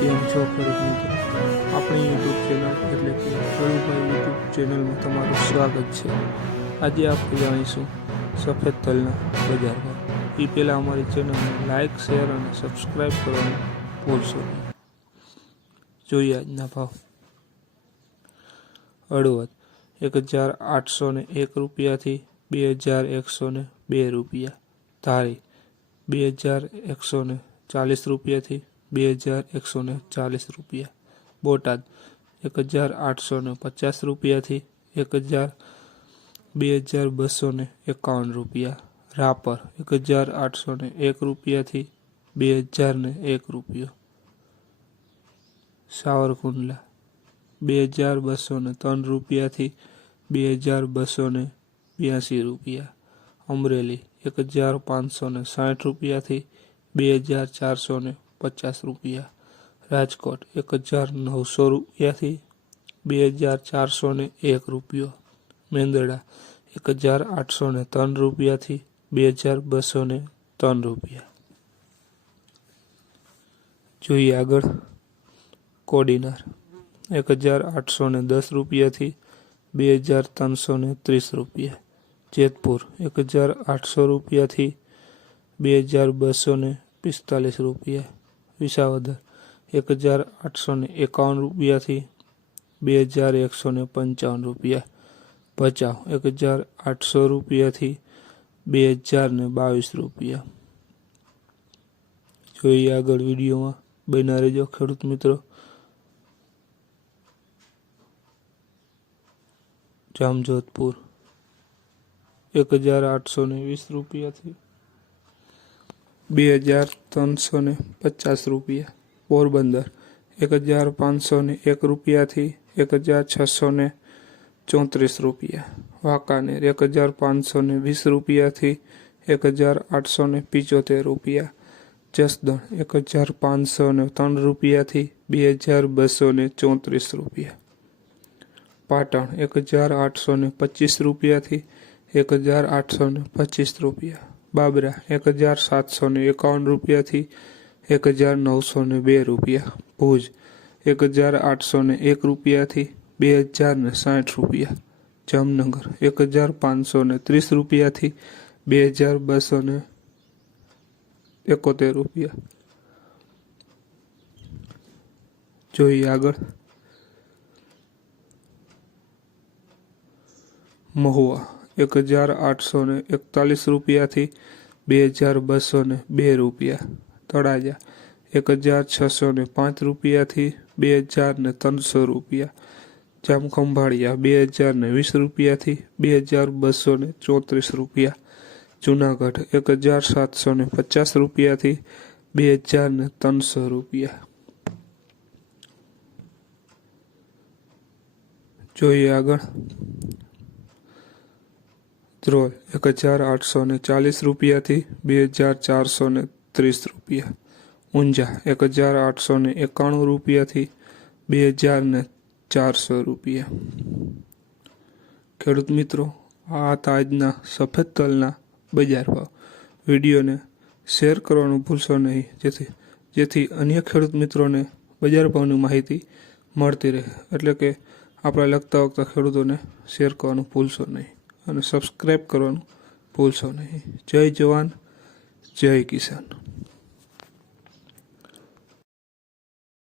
કેમ છો ખેડૂત મિત્રો આપણી યુટ્યુબ ચેનલ એટલે કે ખેડૂતભાઈ યુટ્યુબ ચેનલમાં તમારું સ્વાગત છે. આજે આપણે જાણીશું સફેદ તલના બજાર ભાવ. એ પહેલાં અમારી ચેનલને લાઇક શેર અને સબસ્ક્રાઈબ કરવાનું ભૂલશો જોઈએ આજના ભાવ. હળવદ એક હજાર આઠસો ને એક રૂપિયાથી બે હજાર એકસો ને બે રૂપિયા. ધારી બે હજાર એકસો ને ચાલીસ રૂપિયાથી બે હજાર એકસો ને ચાલીસ રૂપિયા. બોટાદ એક હજાર આઠસો ને પચાસ રૂપિયાથી એક હજાર બે હજાર બસો ને એકાવન રૂપિયા. રાપર એક હજાર આઠસો ને એક રૂપિયાથી બે હજાર ને એક રૂપિયો. સાવરકુંડલા બે હજાર બસો ને ત્રણ રૂપિયાથી બે હજાર બસો ને બ્યાસી રૂપિયા. અમરેલી એક હજાર પાંચસો ને સાઠ રૂપિયાથી બે હજાર ચારસો ને પચાસ રૂપિયા રાજકોટ એક હજાર નવસો રૂપિયાથી બે હજાર ચારસો ને એક રૂપિયો મેંદરડા એક હજાર આઠસો ને ત્રણ રૂપિયાથી બે હજાર બસો ને ત્રણ રૂપિયા જોઈએ આગળ, કોડીનાર એક હજાર આઠસો ને દસ રૂપિયાથી બે હજાર ત્રણસો ને ત્રીસ રૂપિયા જેતપુર એક હજાર આઠસો રૂપિયાથી બે હજાર બસો ને પિસ્તાલીસ રૂપિયા વિસાવદર એક હજાર આઠસો ને એકાવન રૂપિયાથી બે હજાર એકસો ને પંચાવન રૂપિયા ભચાઉ એક હજાર આઠસો રૂપિયાથી બે હજાર ને બાવીસ રૂપિયા. જોઈએ આગળ વિડીયોમાં બન્યા રહેજો, ખેડૂત મિત્રો. જામજોધપુર એક હજાર આઠસો ને વીસ રૂપિયાથી બે હજાર ત્રણસો ને પચાસ રૂપિયા પોરબંદર એક હજાર પાંચસો ને એક રૂપિયાથી એક હજાર છસો ને ચોત્રીસ રૂપિયા વાંકાનેર એક હજાર પાંચસો ને વીસ રૂપિયાથી એક હજાર આઠસો ને પિચોતેર રૂપિયા જસદણ એક હજાર પાંચસો ને ત્રણ રૂપિયાથી બે હજાર બસો ને ચોત્રીસ રૂપિયા પાટણ એક હજાર આઠસો ને પચીસ રૂપિયાથી એક હજાર આઠસો ને પચીસ રૂપિયા બાબરા, એક હજાર સાતસો ને એકાવન રૂપિયાથી એક હજાર નવસો ને બે રૂપિયા. ભુજ, એક હજાર આઠસો ને એક રૂપિયાથી બે હજાર ને સાઠ રૂપિયા. જામનગર, એક હજાર પાંચસો ને ત્રીસ રૂપિયાથી બે હજાર બસો ને એકોતેર રૂપિયા. જોઈએ આગળ. મહુવા એક હજાર આઠસો ને એકતાલીસ રૂપિયાથી બે હજાર બસો ને બે રૂપિયા. તળાજા, એક હજાર છસો ને પાંચ રૂપિયાથી બે હજાર ને ત્રણસો રૂપિયા. જામખંભાળિયા, બે હજાર ને વીસ રૂપિયાથી બે હજાર બસો ને ચોત્રીસ રૂપિયા. જુનાગઢ, એક હજાર સાતસો ને પચાસ રૂપિયાથી બે હજાર ને ત્રણસો રૂપિયા. જોઈએ આગળ. ધ્રોલ એક હજાર આઠસો ને ચાલીસ રૂપિયાથી બે હજાર ચારસો ને ત્રીસ રૂપિયા. ઊંઝા, એક હજાર આઠસો ને એકાણું રૂપિયાથી બે હજાર ને ચારસો રૂપિયા. ખેડૂત મિત્રો, આ હતા આજના સફેદ તલના બજાર ભાવ. વિડીયોને શેર કરવાનું ભૂલશો નહીં. જેથી જેથી અન્ય ખેડૂત મિત્રોને બજાર ભાવની માહિતી મળતી રહે. એટલે કે આપણે લખતા વખતે ખેડૂતોને શેર કરવાનું ભૂલશો નહીં. અને સબસ્ક્રાઈબ કરવાનું ભૂલશો નહીં. જય જવાન જય કિસાન.